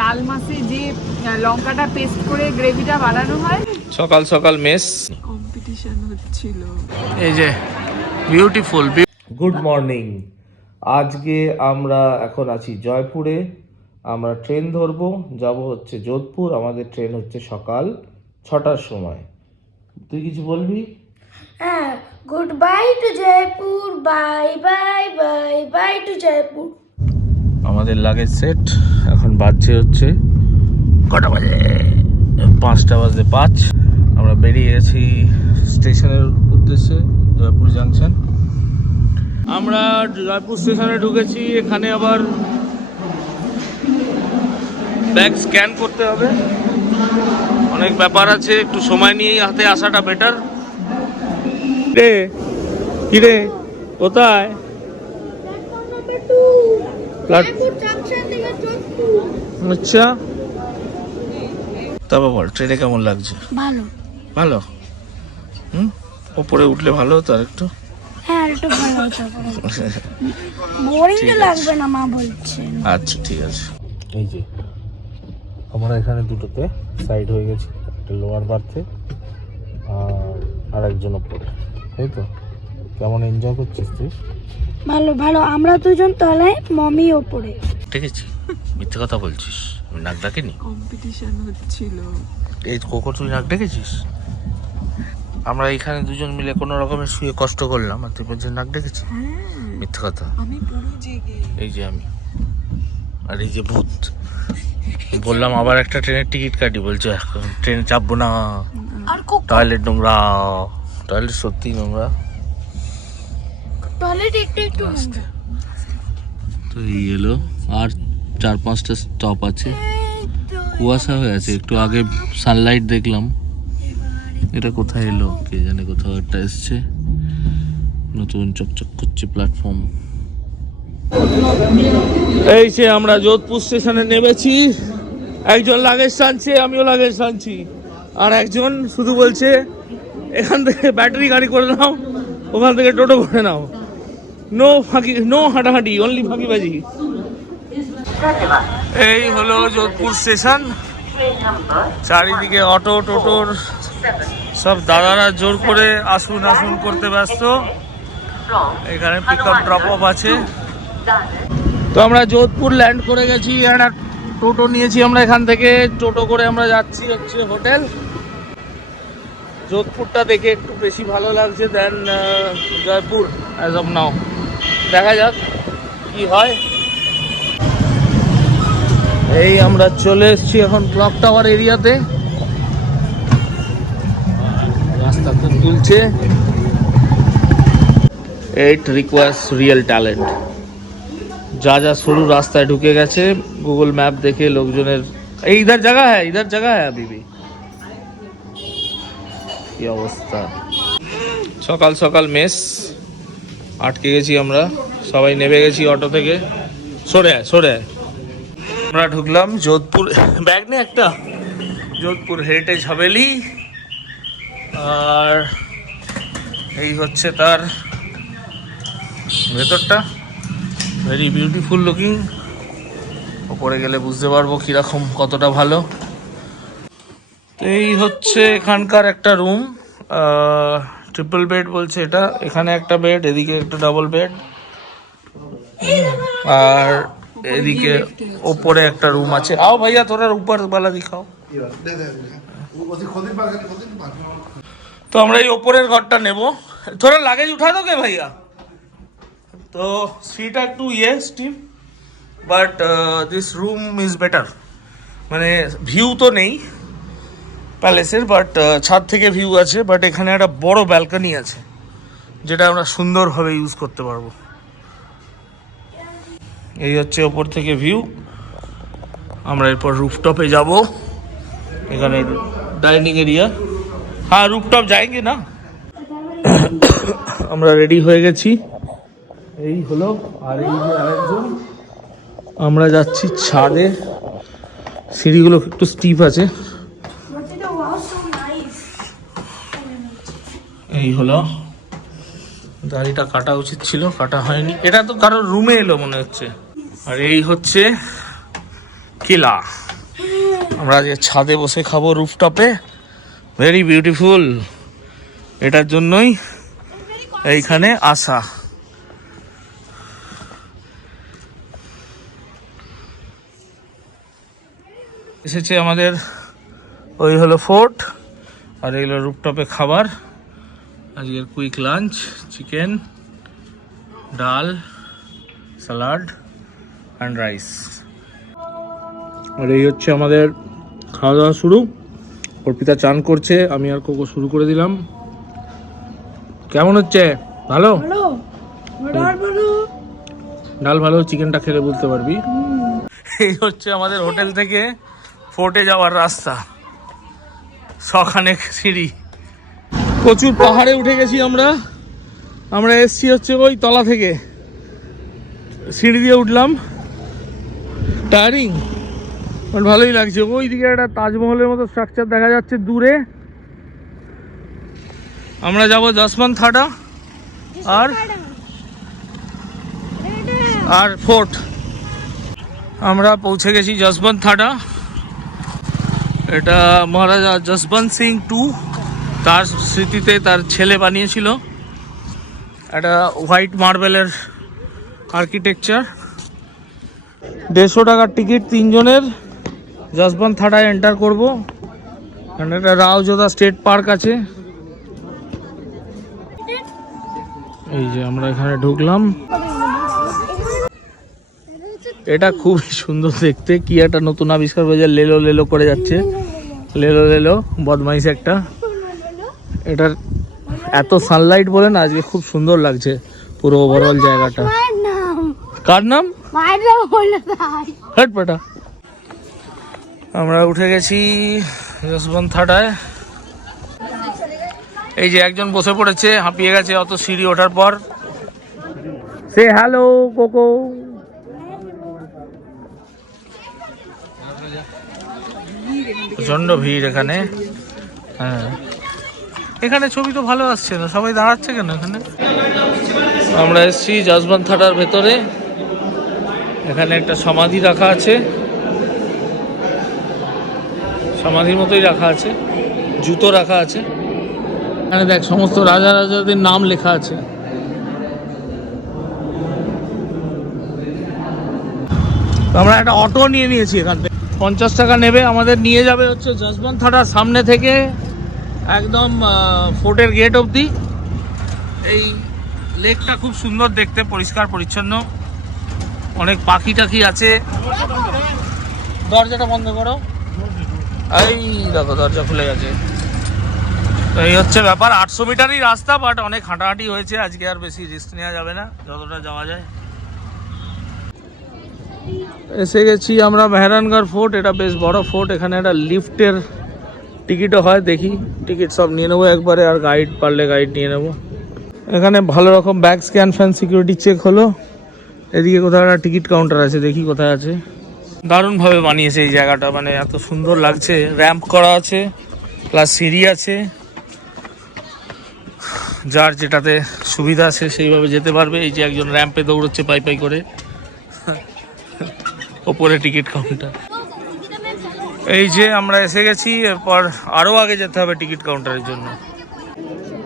লাল মাছে যে লঙ্কাটা পেস্ট করে গ্রেভিটা বানানো হয়। সকাল সকাল মেস কম্পিটিশন হচ্ছিল। এই যে বিউটিফুল। Good morning. আজকে আমরা এখন আছি জয়পুরে। আমরা ট্রেন ধরবো, যাব হচ্ছে যোধপুর। আমাদের ট্রেন হচ্ছে সকাল 6টার সময়। তুই কিছু বলবি? হ্যাঁ, good bye to Jaipur, bye bye bye bye to Jaipur. আমাদের লাগেজ সেট এখন বাজছে হচ্ছে কটা বাজে? 5টা বাজে 5। আমরা বেরিয়ে গেছি স্টেশনের উদ্দেশ্যে, জয়পুর জাংশন। আমরা জয়পুর স্টেশনে ঢুকেছি। এখানে আবার ব্যাগ স্ক্যান করতে হবে, অনেক ব্যাপার আছে। একটু সময় নিয়েই হাতে আসাটা বেটার। রে কি রে, কোথায়? আচ্ছা, তারপর বল ট্রেনে কেমন লাগছে? ভালো ভালো। ওপরে উঠলে ভালো হতো আর একটু। হ্যাঁ, একটু ভালো হতো, বোরিং তো লাগবে না মা বলছেন। আচ্ছা ঠিক আছে। এই যে আমরা এখানে দুটোতে সাইড হয়ে গেছি, একটা লোয়ার বার্থে আর একজন ওপরে। তাই তো? কেমন এনজয় করছিস তুই? ভালো ভালো, আমরা দুজন তলায়, মমি ওপরে। ঠিক আছে, মিথ্যে কথা বলছিস। আমি নাক ডাকিনি। কম্পিটিশন হচ্ছিল। এই কোকো তুই নাক ডেকেছিস? আমরা এখানে দুজন মিলে কোনো রকমের শুয়ে কষ্ট করলাম, আর তুই বলছিস নাক ডেকেছি। মিথ্যে কথা। আমি পুরো জেগে। এই যে আমি, আর এই যে ভূত। বললাম আবার একটা ট্রেনের টিকিট কাটি, বলছে ট্রেনে চাপবো না, আর টয়লেট নোংরা। টয়লেট সত্যি নোংরা। টয়লেট একটু তো এই এলো, আর 4-5টা স্টপ আছে। কুয়াশা হয়ে আছে, একটু আগে সানলাইট দেখলাম। এটা কোথায় এলো কে জানে, কোথাও একটা এসছে নতুন, চকচক করছে প্ল্যাটফর্ম। এই যে আমরা যোধপুর স্টেশনে নেমেছি। একজন লাগেজ টানছে, আমিও লাগেজ টানছি। আর একজন শুধু বলছে এখান থেকে ব্যাটারি গাড়ি করে নাও, ওখান থেকে টোটো করে নাও। নো ফাঁকি, নো হাঁটাহাঁটি, অনলি ফাঁকিবাজি। এই হলো যোধপুর স্টেশন। চারিদিকে অটো টোটোর সব দাদারা জোর করে আসুন আসুন করতে ব্যস্ত। এখানে পিক আপ ড্রপ অফ আছে। তো আমরা যোধপুর ল্যান্ড করে গেছি, একটা টোটো নিয়েছি আমরা এখান থেকে। টোটো করে আমরা যাচ্ছি হচ্ছে হোটেল। যোধপুরটা দেখে একটু বেশি ভালো লাগছে দেন জয়পুর অ্যাজ অফ নাও। দেখা যাক কি হয়। এই আমরা চলে এসেছি এখন ক্লক টাওয়ার এরিয়াতে। রাস্তা খুব তুলছে। It requires real talent. যা যা সরু রাস্তায় ঢুকে গেছে, গুগল ম্যাপ দেখে লোকজনের এই ইধার জায়গা হ্যাঁ, ইধার জায়গা হ্যাঁ বিবি। কি অবস্থা। সকাল সকাল মেস আটকে গেছি আমরা, সবাই নেমে গেছি অটো থেকে। সরে আয় সরে আয়। আমরা ঢুকলাম যোধপুর, ব্যাগ নেই একটা, যোধপুর হেরিটেজ হাভেলি। আর এই হচ্ছে তার ভেতরটা, ভেরি বিউটিফুল লুকিং। ওপরে গেলে বুঝতে পারবো কিরকম, কতটা ভালো। তো এই হচ্ছে এখানকার একটা রুম, ট্রিপল বেড বলছে এটা। এখানে একটা বেড, এদিকে একটা ডাবল বেড, আর এদিকে ওপরে একটা রুম আছে। আও ভাইয়া তোরা উপর বালা দিখাও। তো আমরা এই ওপরের ঘরটা নেব। থোড়া লাগেজ উঠা দোগে ভাইয়া? তো সিটটা একটু stiff, but this room is better. মানে ভিউ তো নেই প্যালেসের, বাট ছাদ থেকে ভিউ আছে। বাট এখানে একটা বড় ব্যালকনি আছে, যেটা আমরা সুন্দরভাবে ইউজ করতে পারবো। এই হচ্ছে ওপর থেকে ভিউ। আমরা এরপর রুফটপে যাব। এখানে ডাইনিং এরিয়া। হ্যাঁ রুফটপ যাएंगे না। আমরা রেডি হয়ে গেছি, এই হলো। আর এই যে আরেকজন, আমরা যাচ্ছি ছাদে। সিঁড়িগুলো একটু স্টিপ আছে। এই হলো, দাড়িটা কাটা উচিত ছিল, কাটা হয়নি। এটা তো কারোর রুমে এলো মনে হচ্ছে। আর এই হচ্ছে কিলা। আমরা আজকে ছাদে বসে খাবো রুফটপে, ভেরি বিউটিফুল। এটার জন্যই এইখানে আসা। এসেছে আমাদের ওই হলো ফোর্ট, আর এগুলো রুফটপে খাবার। আজকের কুইক লাঞ্চ, চিকেন, ডাল, স্যালাড অ্যান্ড রাইস। আর এই হচ্ছে আমাদের খাওয়া দাওয়া শুরু। অর্পিতা চান করছে, আমি আর কোকো শুরু করে দিলাম। কেমন হচ্ছে? ভালো? ডাল ভালো, চিকেনটা খেলে বুঝতে পারবি। এই হচ্ছে আমাদের হোটেল থেকে ফোর্টে যাওয়ার রাস্তা, সখানেক সিঁড়ি। প্রচুর পাহাড়ে উঠে গেছি আমরা এসছি হচ্ছে ওই তলা থেকে, সিঁড়ি দিয়ে উঠলাম, টায়ারিং বাট ভালোই লাগছে। ওই দিকে একটা তাজমহলের মতো স্ট্রাকচার দেখা যাচ্ছে দূরে। আমরা যাব যশবন্ত থাডা আর ফোর্ট। আমরা পৌঁছে গেছি যশবন্ত থাডা। এটা মহারাজা যশবন্ত সিং টু, তার স্মৃতিতে তার ছেলে বানিয়েছিল। একটা হোয়াইট মার্বেলের আর্কিটেকচার। 150 টাকার টিকিট 3 জনের। যশবন্ত থাডায় এন্টার করবো। এখানে একটা রাওযোধা স্টেট পার্ক আছে। এই যে আমরা এখানে ঢুকলাম। এটা খুবই সুন্দর দেখতে, কি একটা নতুন আবিষ্কার হয়ে যায়, লেলো লেলো করে যাচ্ছে, লেলো লেলো বদমাইশ একটা। এটার এত সানলাইট বলে না, আজকে খুব সুন্দর লাগছে পুরো ওভারঅল জায়গাটা। কার নাম? হটপটা। আমরা উঠে গেছি যশবন্ত থাডায়। এই যে একজন বসে পড়েছে, হাঁপিয়ে গেছে অত সিঁড়ি ওঠার পর। সে হ্যালো কোকো। প্রচন্ড ভিড় এখানে। হ্যাঁ, এখানে ছবি তো ভালো আসছে না, সবাই দাঁড়াচ্ছে কেন এখানে? আমরা এসেছি যশবন্ত থাডার ভেতরে। এখানে একটা সমাধি রাখা আছে, সমাধির মতোই রাখা আছে, জুতো রাখা আছে। এখানে দেখ সমস্ত রাজা রাজাদের নাম লেখা আছে। আমরা একটা অটো নিয়ে নিয়েছি এখান থেকে, 50 টাকা নেবে, আমাদের নিয়ে যাবে হচ্ছে যশবন্ত থাডার সামনে থেকে একদম ফোর্টের গেট অবধি। এই লেকটা খুব সুন্দর দেখতে, পরিষ্কার পরিচ্ছন্ন, অনেক পাখি টাখি আছে। দরজাটা বন্ধ করো। এই দেখো দরজা খুলে গেছে। তো এই হচ্ছে ব্যাপার। 800 মিটারই রাস্তা, বাট অনেক হাঁটাহাঁটি হয়েছে আজকে, আর বেশি রিস্ক নেওয়া যাবে না, যতটা যাওয়া যায়। এসে গেছি আমরা মেহরানগড় ফোর্ট। এটা বেশ বড় ফোর্ট। এখানে একটা লিফটের টিকিটও হয়, দেখি টিকিট সব নিয়ে নেবো একবারে, আর গাইড পারলে গাইড নিয়ে নেবো। এখানে ভালো রকম bag scan fan security check হলো। এদিকে কোথাও একটা টিকিট কাউন্টার আছে, দেখি কোথায় আছে। দারুণভাবে বানিয়েছে এই জায়গাটা, মানে এত সুন্দর লাগছে। র্যাম্প করা আছে, প্লাস সিঁড়ি আছে, যার যেটাতে সুবিধা আছে সেইভাবে যেতে পারবে। এই যে একজন র্যাম্পে দৌড়চ্ছে পাই পাই করে, ওপরে টিকিট কাউন্টার। এই যে আমরা এসে গেছি, এরপর আরও আগে যেতে হবে টিকিট কাউন্টারের জন্য।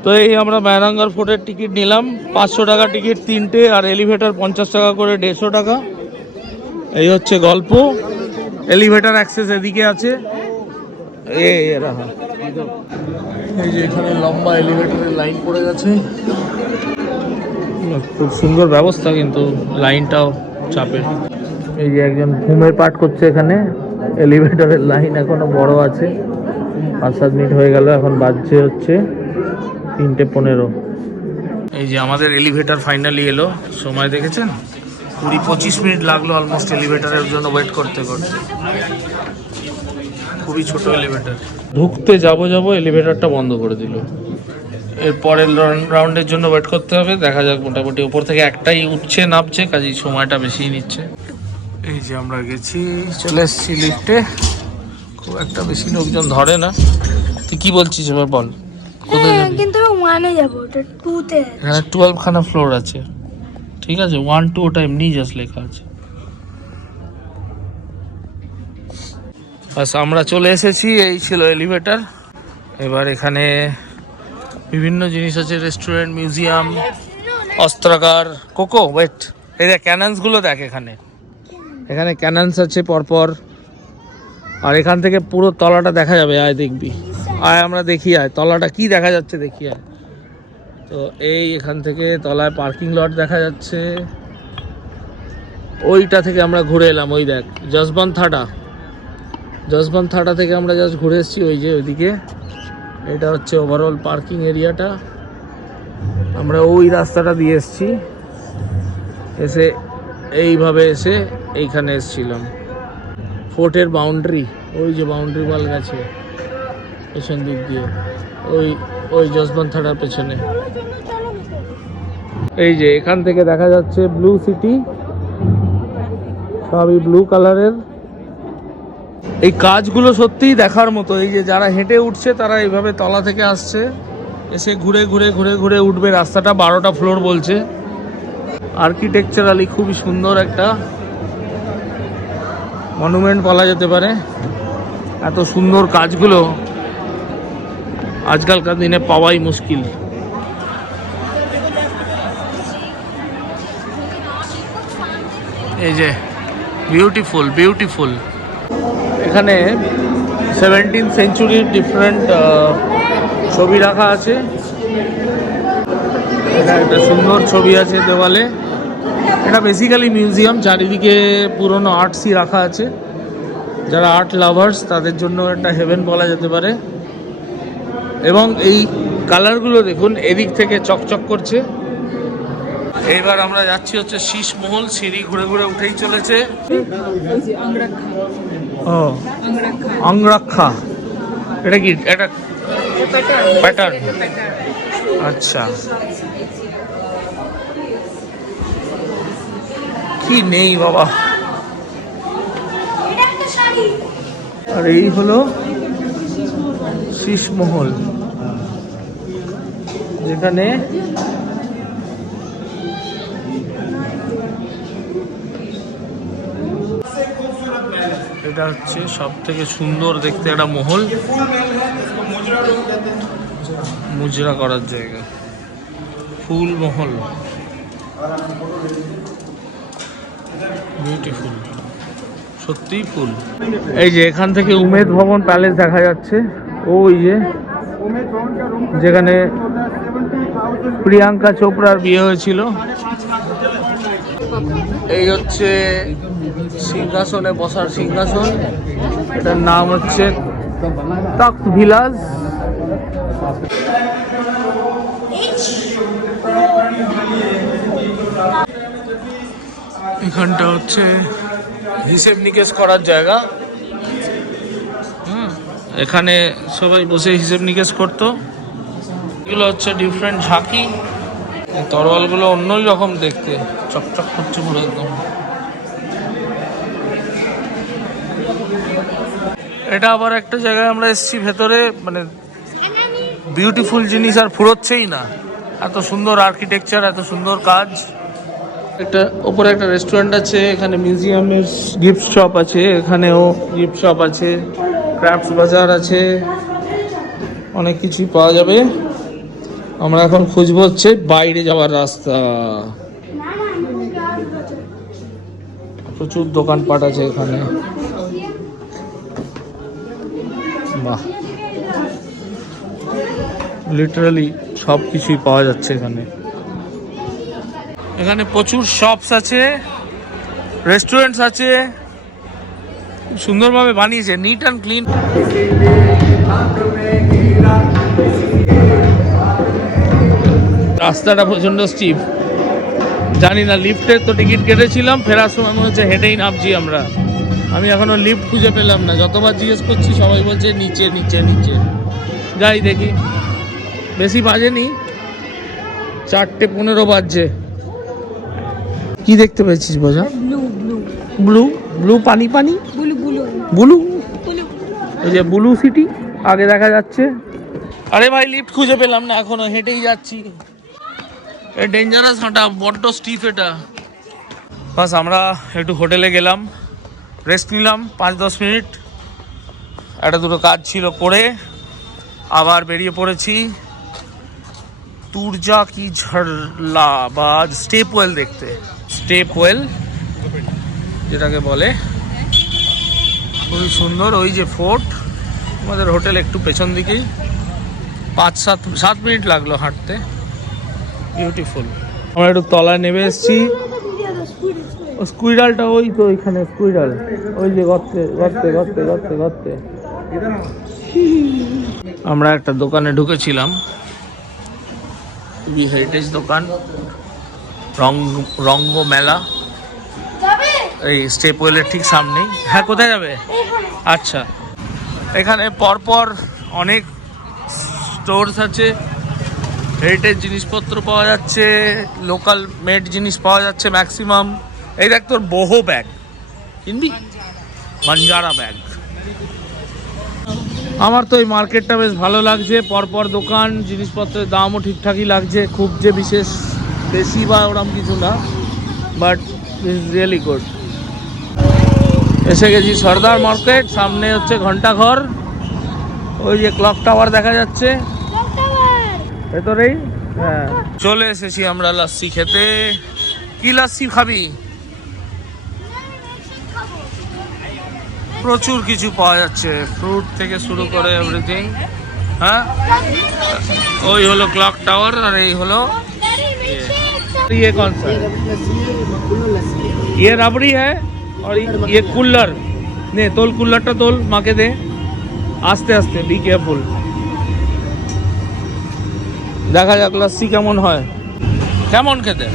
তো এই আমরা মেহরানগড় ফোর্টের টিকিট নিলাম, 500 টাকা টিকিট 3টে, আর এলিভেটর 50 টাকা করে 150 টাকা। এই হচ্ছে গল্প। এলিভেটর অ্যাক্সেস এদিকে আছে। এই যে এখানে লম্বা এলিভেটরের লাইন পড়ে গেছে, খুব সুন্দর ব্যবস্থা, কিন্তু লাইনটাও চাপের। এই যে একজন ঘুমের পাঠ করছে এখানে। এলিভেটরের লাইন এখনো বড় আছে, 5-7 মিনিট হয়ে গেল, এখন বাজছে হচ্ছে 3:15। এই যে আমাদের এলিভেটর ফাইনালি এলো। সময় দেখেছেন, 20-25 মিনিট লাগলো অলমোস্ট এলিভেটরের জন্য ওয়েট করতে করতে। খুবই ছোট এলিভেটর। ঢুকতে যাবো এলিভেটরটা বন্ধ করে দিল। এর পরের রাউন্ডের জন্য ওয়েট করতে হবে, দেখা যাক। মোটামুটি উপর থেকে একটাই উঠছে নামছে, কাজেই সময়টা বেশিই নিচ্ছে। এই যে আমরা গেছি, চলে এসেছি লিফটে। খুব একটা বেশি লোকজন ধরে না। তুই কি বলছিস এবার বল, কোথায় যাবি? কিন্তু 1-এ যাবো, ওটা 2-তে। হ্যাঁ, 12খানা ফ্লোর আছে, ঠিক আছে। 1-2 ওটা এমনি জাস্ট লেখা আছে। বাস আমরা চলে এসেছি, এই ছিল এলিভেটর। এবার এখানে বিভিন্ন জিনিস আছে, রেস্টুরেন্ট, মিউজিয়াম, অস্ত্রাগার, কোকো ওয়েট, এই দেখ ক্যানন্স গুলো দেখ, এখানে এখানে ক্যানন্স আছে পরপর। আর এখান থেকে পুরো তলাটা দেখা যাবে, আয় দেখবি, আয় আমরা দেখি, আয় তলাটা কি দেখা যাচ্ছে দেখি আয়। তো এই এখান থেকে তলায় পার্কিং লট দেখা যাচ্ছে, ওইটা থেকে আমরা ঘুরে এলাম, ওই দেখ জসবন্ত থাটা থেকে আমরা জাস্ট ঘুরে এসেছি, ওই যে ওইদিকে। এটা হচ্ছে ওভারঅল পার্কিং এরিয়াটা। আমরা ওই রাস্তাটা দিয়ে এসেছি, এসে এইভাবে এসে এইখানে এসেছিলাম। ফোর্টের বাউন্ডারি, ওই যে বাউন্ডারি ওয়াল গেছে পেছন দিক দিয়ে, ওই ওই জসবন্ত থাটার পেছনে। এই যে এখান থেকে দেখা যাচ্ছে ব্লু সিটি, সবই ব্লু কালারের। এই কাজগুলো সত্যিই দেখার মতো। এই যে যারা হেঁটে উঠছে তারা এইভাবে তলা থেকে আসছে, এসে ঘুরে ঘুরে ঘুরে ঘুরে উঠবে রাস্তাটা। 12টা ফ্লোর বলছে। আর্কিটেকচারালি খুবই সুন্দর একটা মনুমেন্ট বলা যেতে পারে। এত সুন্দর কাজগুলো আজকালকার দিনে পাওয়াই মুশকিল। এই যে বিউটিফুল বিউটিফুল। এখানে 17th সেঞ্চুরির ডিফারেন্ট ছবি রাখা আছে। এটা একটা সুন্দর ছবি আছে দেওয়ালে। এটা বেসিক্যালি মিউজিয়াম, চারিদিকে পুরনো আর্টসই রাখা আছে। যারা আর্ট লাভার্স তাদের জন্য একটা হেভেন বলা যেতে পারে। এবং এই কালারগুলো দেখুন, এদিক থেকে চকচক করছে। এইবার আমরা যাচ্ছি হচ্ছে শীষ মহল, সিঁড়ি ঘুরে ঘুরে উঠেই চলেছে। ও অংরক্ষা, এটা কি? এটা প্যাটার্ন, আচ্ছা। কি নেই বাবা। আর এই হলো শীষ মহল, যেখানে এটা হচ্ছে সব থেকে সুন্দর দেখতে একটা মহল, মুজরা করার জায়গা, ফুল মহল, বিউটিফুল, সত্যিই ফুল। এই যে এখান থেকে উমেদ ভবন প্যালেস দেখা যাচ্ছে, ওই যে যেখানে প্রিয়াঙ্কা চোপড়ার বিয়ে হয়েছিল। এই হচ্ছে সিংহাসনে বসার সিংহাসন, এটার নাম হচ্ছে তখ্ত ভিলাজ। এখানটা হচ্ছে হিসেব নিকেশ করার জায়গা। এখানে সবাই বসে হিসেব নিকেশ করতো। এগুলো হচ্ছে ডিফারেন্ট ঝাঁকি। তরোয়ালগুলো অন্যই রকম দেখতে, চকচক করছে পুরো একদম। এটা আবার একটা জায়গায় আমরা এসেছি ভেতরে, মানে বিউটিফুল জিনিস আর ফুরোচ্ছেই না, এত সুন্দর আর্কিটেকচার, এত সুন্দর কাজ। একটা ওপরে একটা রেস্টুরেন্ট আছে, এখানে মিউজিয়ামের গিফট শপ আছে, এখানেও গিফট শপ আছে, ক্রাফটস বাজার আছে, অনেক কিছুই পাওয়া যাবে। আমরা এখন খুঁজবো হচ্ছে বাইরে যাওয়ার রাস্তা। প্রচুর দোকানপাট আছে এখানে, বাহ, লিটারালি সব কিছুই পাওয়া যাচ্ছে এখানে। এখানে প্রচুর শপস আছে, রেস্টুরেন্টস আছে, সুন্দরভাবে বানিয়েছে, নিট অ্যান্ড ক্লিন। রাস্তাটা প্রচন্ড স্টিপ, জানি না, লিফটের তো টিকিট কেটেছিলাম, ফেরার সময় মনে হচ্ছে হেঁটেই নামছি আমরা। আমি এখনো লিফট খুঁজে পেলাম না, যতবার জিজ্ঞেস করছি সবাই বলছে নিচে নিচে নিচে। যাই দেখি, বেশি বাজেনি, 4:15 বাজছে। কি দেখতে পেয়েছিস বোঝা? ব্লু ব্লু পানি পানি, ব্লু, এই যে ব্লু সিটি আগে দেখা যাচ্ছে। আরে ভাই লিফট খুঁজে পেলাম না, এখনো হেঁটেই যাচ্ছি। ডেঞ্জারাস হাঁটা, বড্ড স্টিফ এটা। বাস আমরা একটু হোটেলে গেলাম, রেস্ট নিলাম 5-10 মিনিট, একটা দুটো কাজ ছিল করে আবার বেরিয়ে পড়েছি তুরজা কি ঝরলা বা স্টেপ ওয়েল দেখতে। স্টেপ ওয়েল যেটাকে বলে, খুবই সুন্দর। ওই যে ফোর্ট, আমাদের হোটেল একটু পেছন দিকেই, 5-7 মিনিট লাগলো হাঁটতে। বিউটিফুল। আমরা একটু তলায় নেমে এসেছি। স্কুইরালটা ওই তো ওইখানে, স্কুইরাল ওই যে গর্তে গর্তে গর্তে গর্তে গর্তে। আমরা একটা দোকানে ঢুকেছিলাম, হেরিটেজ দোকান, রঙ্গ মেলা, এই স্টেপ ওয়েলের ঠিক সামনেই। হ্যাঁ, কোথায় যাবে? আচ্ছা, এখানে পরপর অনেক স্টোরস আছে, হেরিটেজ জিনিসপত্র পাওয়া যাচ্ছে, লোকাল মেড জিনিস পাওয়া যাচ্ছে ম্যাক্সিমাম। এই দেখ তোর বহু ব্যাগ কিনবি, মাঞ্জারা ব্যাগ। আমার তো এই মার্কেটটা বেশ ভালো লাগছে, পরপর দোকান, জিনিসপত্রের দামও ঠিকঠাকই লাগছে, খুব যে বিশেষ বেশি বা ওরকম কিছু না, বাট ইটস রিয়েলি গুড। এসে গেছি সর্দার মার্কেট, সামনে হচ্ছে ঘন্টাঘর, ওই যে ক্লক টাওয়ার দেখা যাচ্ছে ভেতরেই। হ্যাঁ, চলে এসেছি আমরা লাস্সি খেতে। কি লাস্সি খাবি? প্রচুর কিছু পাওয়া যাচ্ছে, ফ্রুট থেকে শুরু করে এভরিথিং। হ্যাঁ, ওই হলো ক্লক টাওয়ার আর এই হলো ये कौन सा है? ये रबड़ी है और ये कुल्लर। ने तोल कुल्लरটা তোল, মাকে দে আস্তে আস্তে, বি কেয়ারফুল। দেখা যাক লাস্সি কেমন হয়। কেমন খেতে?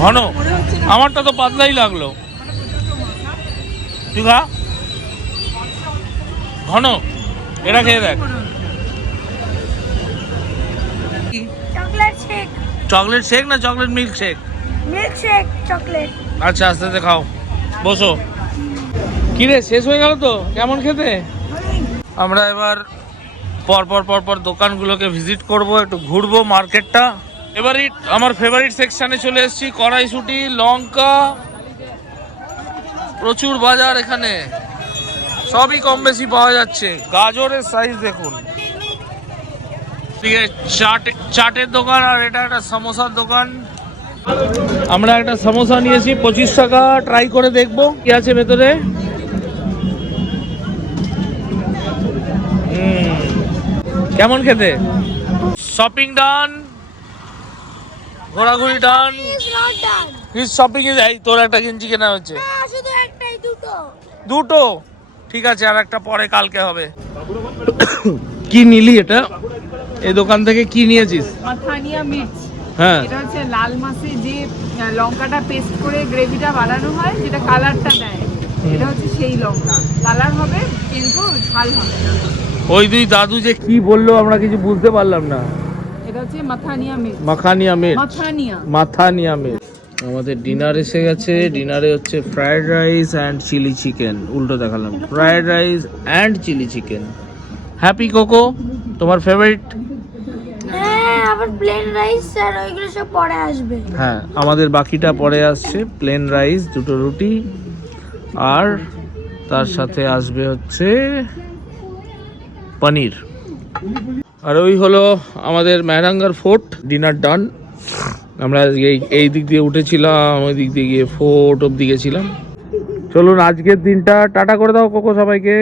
ঘন? আমারটা তো পাতলাই লাগলো। তুই খা, ঘন। এটা খেয়ে দেখ। Chocolate shake. চকলেট শেক না chocolate milk shake? Milk shake chocolate. আচ্ছা, আস্তে আস্তে খাও, বসো। কি রে, শেষ হয়ে গেল তো? কেমন খেতে? আমরা এবার পরপর দোকানগুলোকে ভিজিট করব, একটু ঘুরবো মার্কেটটা। এবারে আমার ফেভারিট সেকশনে চলে এসেছি, কড়াইশুঁটি, লঙ্কা, প্রচুর বাজার এখানে, সবই কম বেশি পাওয়া যাচ্ছে। গাজরের সাইজ দেখুন। ঠিক আছে, চাটের দোকান, আর এটা একটা সমোসার দোকান। আমরা একটা সমোসা নিয়েছি 25 টাকা, ট্রাই করে দেখবো কি আছে ভেতরে। কেমন খেতে? শপিং ডান, ঘোরাঘুরি ডান, শপিং এ যাই। তোর একটা গেঞ্জি কেনা হচ্ছে? দুটো? ঠিক আছে, আর একটা পরে কালকে হবে। কি নিলি এটা? এই দোকান থেকে কি নিয়েছিস? মাথানিয়া মির্চ। হ্যাঁ, এটা হচ্ছে লাল মাছে যে লঙ্কাটা পেস্ট করে গ্রেভিটা বানানো হয়, যেটা কালারটা দেয়, এটা হচ্ছে সেই লঙ্কা। কালার হবে কিন্তু ঝাল হবে না। ওই দুই দাদু যে কি বললো আমরা কিছু বুঝতে পারলাম না। এটা হচ্ছে মাথানিয়া মির্চ। মাখানিয়া মির্চ, মাথানিয়া মির্চ। আমাদের ডিনার এসে গেছে। ডিনারে হচ্ছে fried rice and chilli chicken. উল্টো দেখালাম, fried rice and chilli chicken. Happy Coco, তোমার ফেভারিট? হ্যাঁ, আবার প্লেন রাইস আর ওইগুলো সব পরে আসবে। হ্যাঁ, আমাদের বাকিটা পরে আসছে। প্লেন রাইস, দুটো রুটি, আর তার সাথে আসবে হচ্ছে পনির। আর ওই হলো আমাদের মেহরাঙ্গার ফোর্ট। ডিনার ডান। আমরা এই দিক দিয়ে উঠেছিলাম, ওই দিক দিয়ে গিয়ে ফোর্ট অব্দি গেছিলাম। চলুন আজকের দিনটা টাটা করে দাও কোকো সবাইকে।